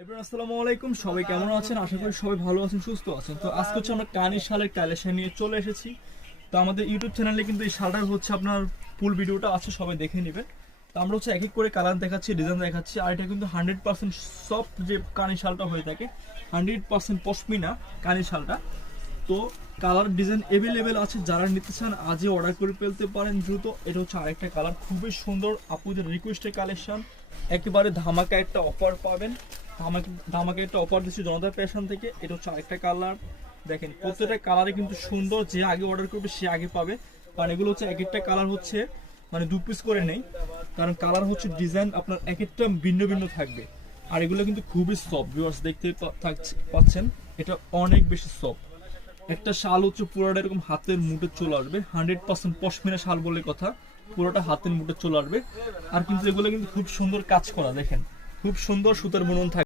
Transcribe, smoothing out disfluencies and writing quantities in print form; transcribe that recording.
Everyone আসসালামু আলাইকুম, সবাই কেমন আছেন? আশা করি সবাই ভালো আছেন, সুস্থ আছেন। তো আজকে হচ্ছে আমরা কানি শালের কালেকশন নিয়ে চলে এসেছি। তো আমাদের ইউটিউব চ্যানেলে কিন্তু এই শালটার হচ্ছে আপনার ফুল ভিডিওটা আছে, সবাই দেখে নেবেন। তো আমরা হচ্ছে এক এক করে কালার দেখাচ্ছি, ডিজাইন দেখাচ্ছি। আর এটা কিন্তু 100% সফট যে কানি শালটা হয়ে থাকে, 100% পশমিনা কানি শালটা। তো কালার ডিজাইন অ্যাভেলেবেল আছে, যারা নিতে চান আজই অর্ডার করে ফেলতে পারেন দ্রুত। এটা হচ্ছে আরেকটা কালার, খুবই সুন্দর, আপুদের রিকোয়েস্টের কালেকশন। একেবারে ধামাকা একটা অফার পাবেন, ধামাকা একটা অফার দিচ্ছি জনতা ফ্যাশন থেকে। এটা হচ্ছে আরেকটা কালার, দেখেন প্রত্যেকটা কালারে কিন্তু সুন্দর, যে আগে অর্ডার করবে সে আগে পাবে। কারণ এগুলো হচ্ছে এক একটা কালার হচ্ছে মানে 2 পিস করে নেই, কারণ কালার হচ্ছে ডিজাইন আপনার এক একটা ভিন্ন ভিন্ন থাকবে। আর এগুলো কিন্তু খুবই সফট, ভিউয়ার্স দেখতে পাচ্ছেন, এটা অনেক বেশি সফট। একটা শাল হচ্ছে পুরোটা এরকম হাতের মুঠে চলে আসবে, 100% পশমিনা শাল বলে কথা, পুরোটা হাতের মুঠে চলে আসবে। আর কিন্তু এগুলো কিন্তু খুব সুন্দর কাজ করা, দেখেন খুব সুন্দর সুতার বুনন থাকে।